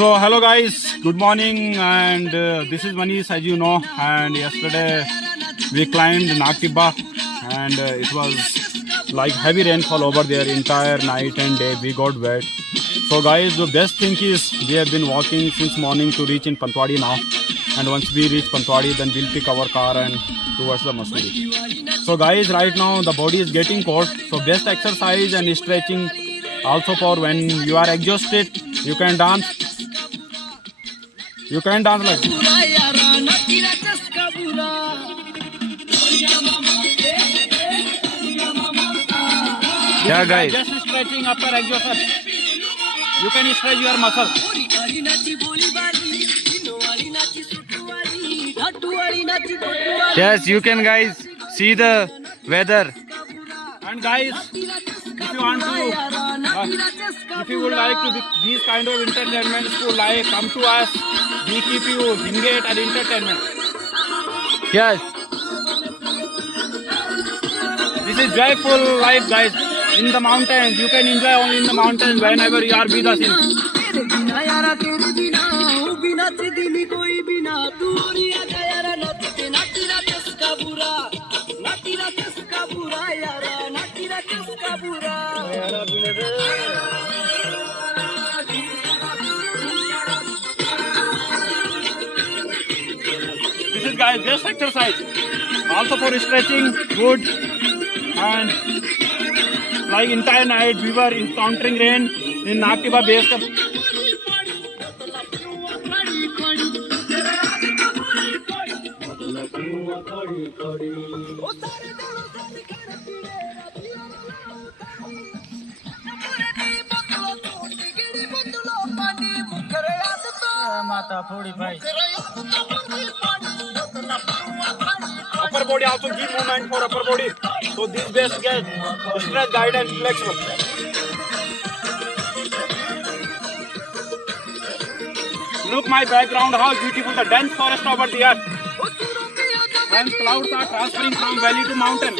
So hello guys, good morning, and this is Manish, as you know. And yesterday we climbed Nag Tibba, and it was like heavy rainfall over there entire night and day. We got wet. So guys, the best thing is we have been walking since morning to reach in Pantwadi now. And once we reach Pantwadi, then we'll pick our car and towards the Mussoorie. So guys, right now the body is getting cold. So best exercise and stretching. Also for when you are exhausted, you can dance. You can dance like this. Yeah, guys. Just stretching after exhaustion. You can stretch your muscle. Yes, you can guys see the weather. And guys, if you want to, if you would like to these kind of entertainments to like come to us, we keep you engaged and entertainment. Yes. This is joyful life, guys. In the mountains, you can enjoy only in the mountains whenever you are with us in. This is guys best exercise. Also for stretching, good. And like entire night we were encountering rain in Nag Tibba base camp. Upper body also give movement for upper body. So this best get stretch, guide and flexible. Look my background, how beautiful the dense forest over there. And clouds are transferring from valley to mountain.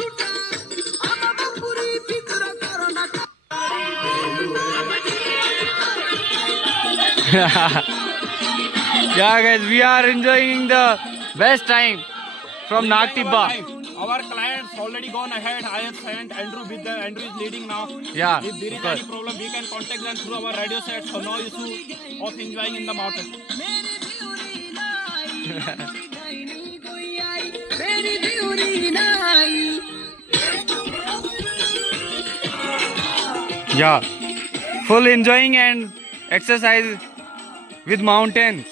Yeah, guys, we are enjoying the best time from Nag Tibba. Our clients already gone ahead. I have sent Andrew with the Andrew is leading now. Yeah. If there is any problem, we can contact them through our radio set. So no issue of enjoying in the mountain. Yeah. Full enjoying and exercise with mountains.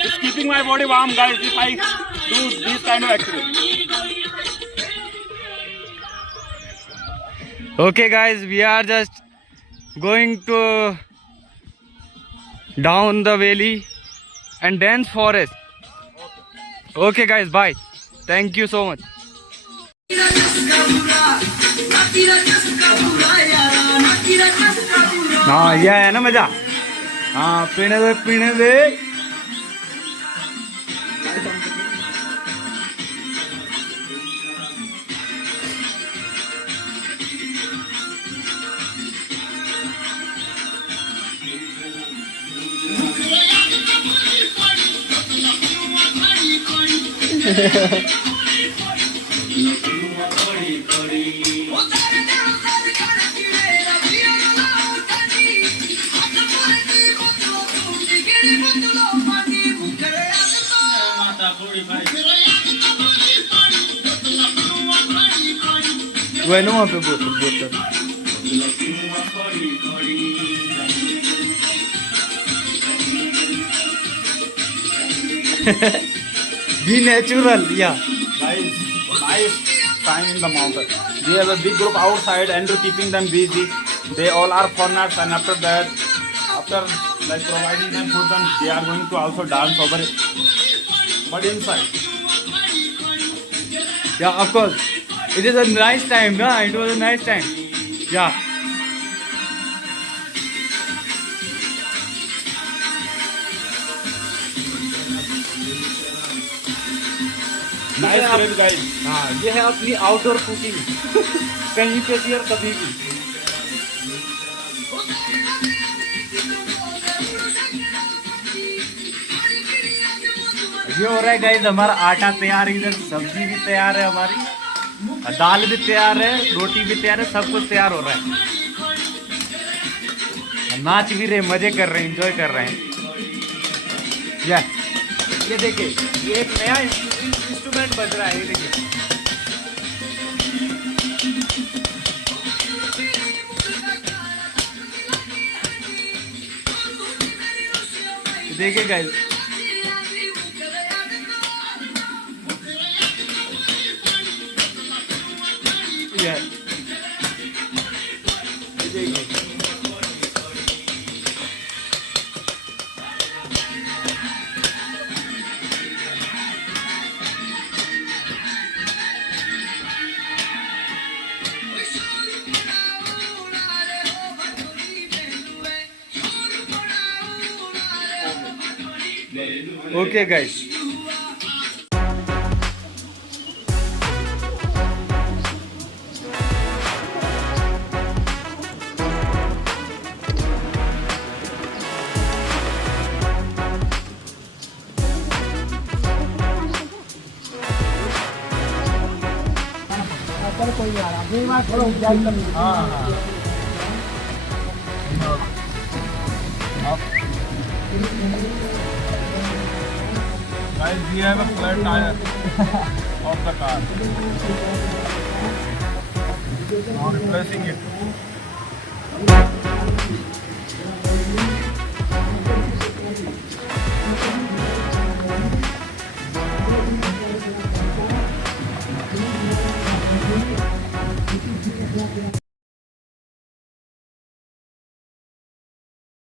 It's keeping my body warm, guys, if I do this kind of activity. Okay, guys, we are just going to down the valley and dense forest. Okay, guys, bye. Thank you so much. हाँ ये है ना मजा हाँ पीने दे वहाँ पे बोतल be natural, yeah. Guys, nice time in the mountain. We have a big group outside and keeping them busy. They all are foreigners, and after that, after like providing them food, then they are going to also dance over it. But inside, Yeah, of course. It is a nice time, no? It was a nice time. Yeah. Nice trip, guys. हाँ, ये है अपनी outdoor cooking कहीं पे भी और कभी भी. ये हो रहा है गाइस, हमारा आटा तैयार है, इधर सब्जी भी तैयार है हमारी, दाल भी तैयार है, रोटी भी तैयार है, सब कुछ तैयार हो रहा है. नाच भी रहे, मजे कर रहे हैं, एंजॉय कर रहे हैं. ये देखिए, ये एक नया इंस्ट्रूमेंट बज रहा है. ये देखिए, देखिए गाइस, ये देखिए. Okay guys. कोई नहीं आ रहा, थोड़ा ऊंचाई कर. हाँ Guys, we have a flat tire of the car. Now replacing it.